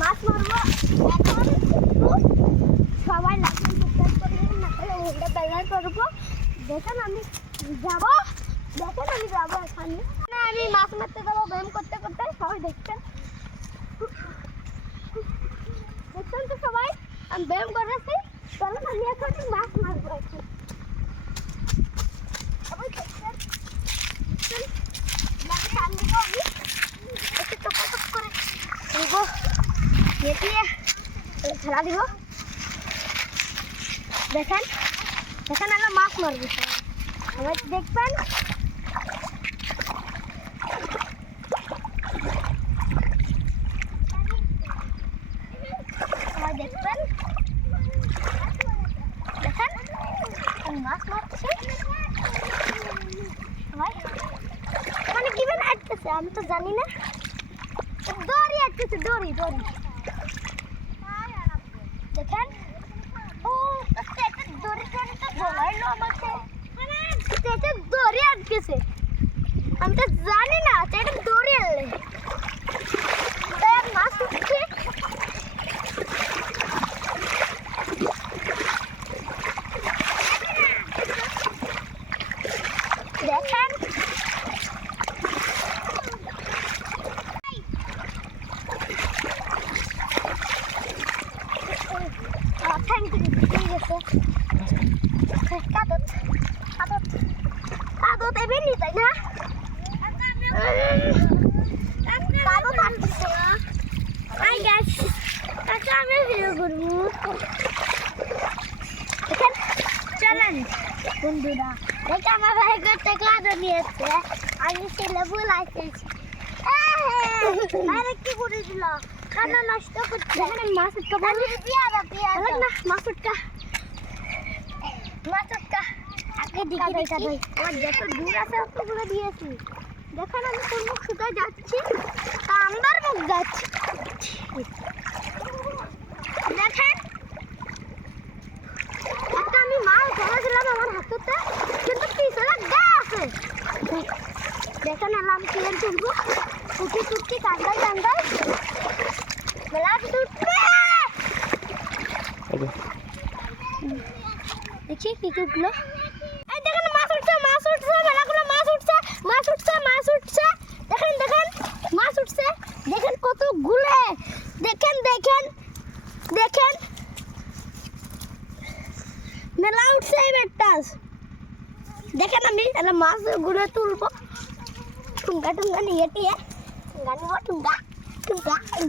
মাছ মারবো এখন সবাই লাইক সাবস্ক্রাইব করে দিন না হলে ওটা বেজার করবো দেখেন আমি যাবো এখানে আমি মাছ মারতে যাবো ব্যায়াম করতে করতে সবাই দেখছেন তো সবাই আমি ব্যায়াম করেছি চলুন আমি এখন মাছ মারবো এখন সবাই দেখছেন সামনে আমি একটু টপ করে দিব দিয়ে খেলা দিব দেখেন আমরা মাছ মারবো সবাই দেখবেন দেখেন আমি মাছ মারছি মানে কিভাবে আটকেছে আমি তো জানি না দড়ি আটকেছে দড়ি দেখেন ও দড়ি আটকেছে আমি তো জানি না এটা দড়ি আনলে মাছ উঠছে দেখেন থ্যাংক ইউ ঠিক আছে কাদত এমনি তাই না কাদত আসছে আই গ্যাস আচ্ছা আমি ভিডিও করবো দেখেন চলেন বন্ধুরা দেখে আমার ভাই করতে কাদত নিয়েছে আমি ছেলে বুলাইতেছি আরে কি করে দিল খানা নষ্ট করছে দেখেন মাছ উঠকা বল না মাছ উঠকা আগে দিকে দেখা ভাই আমার যত দূর আছে অতগুলো দিয়েছি দেখেন আমি কোন মুখ শুকায় যাচ্ছি আমার মুখ যাচ্ছি দেখেন একটা আমি মাছ ধরেছিলাম আমার হাতেতে কিন্তু পিছনে গা আছে দেখেন আমি কিনে তুলবো টুটি কান্দায় মেলা উঠবে দেখি কি উঠলো এই দেখেন মাছ উঠছে মেলাগুলো মাছ উঠছে দেখেন মাছ উঠছে দেখেন কত গুলে দেখেন মেলা উঠছে এই বেটা দেখেন আমি তাহলে মাছ গুলো তুলবো টুঙ্গা নিয়ে টিয়ে টুঙ্গা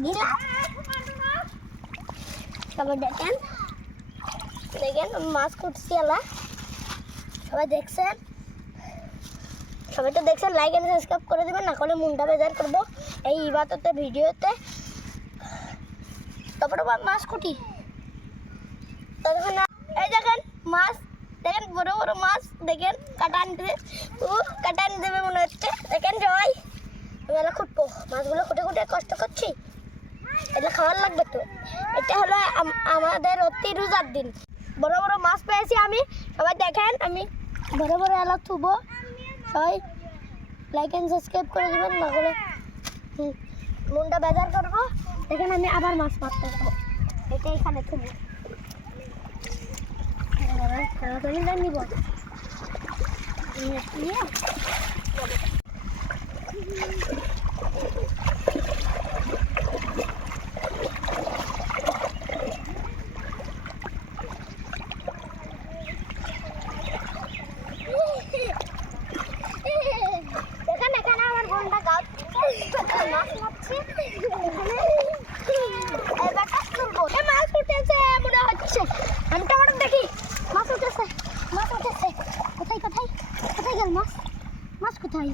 গিলা সবাই দেখেন মাছ কুটছি এলা সবাই তো দেখছেন লাইক এন্ড সাবস্ক্রাইব করে দিবেন না করলে মুন্ডা বেজার করবো এই ইবাদতের ভিডিওতে তারপরে মাছ কুটি এই দেখেন মাছ দেখেন বড় মাছ দেখেন কাটা আনতে দেবে মনে হচ্ছে দেখেন সবাই আমি এলা খুঁটবো মাছগুলো খুঁটে কষ্ট করছি এটা খাওয়ার লাগবে তো এটা হলো আমাদের অতি রোজার দিন বড় মাছ পেয়েছি আমি সবাই দেখেন আমি বড় এলা থুবো সবাই লাইক এন্ড সাবস্ক্রাইব করে দেবেন না করে মনটা বেজার করবো দেখেন আমি আবার মাছ মারতে যাবো এটা এখানে থুবো নিব মাছ কোথায়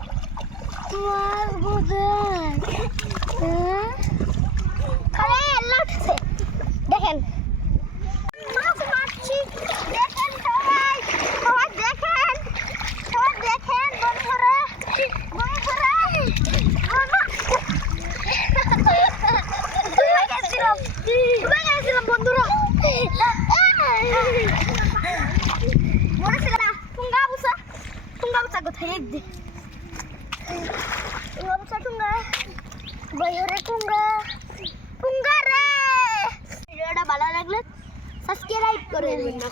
দেখেন মাছ মারছি দেখেন সবাই দেখেন বন্ধুরা গেছিলাম বন্ধুরা মনে ছিল না টুঙ্গা বুসা কোথায় Nggak bisa tunggah. Bayarnya tunggah. Tunggah re. Video udah ভালো লাগলে সাবস্ক্রাইব করে দিন।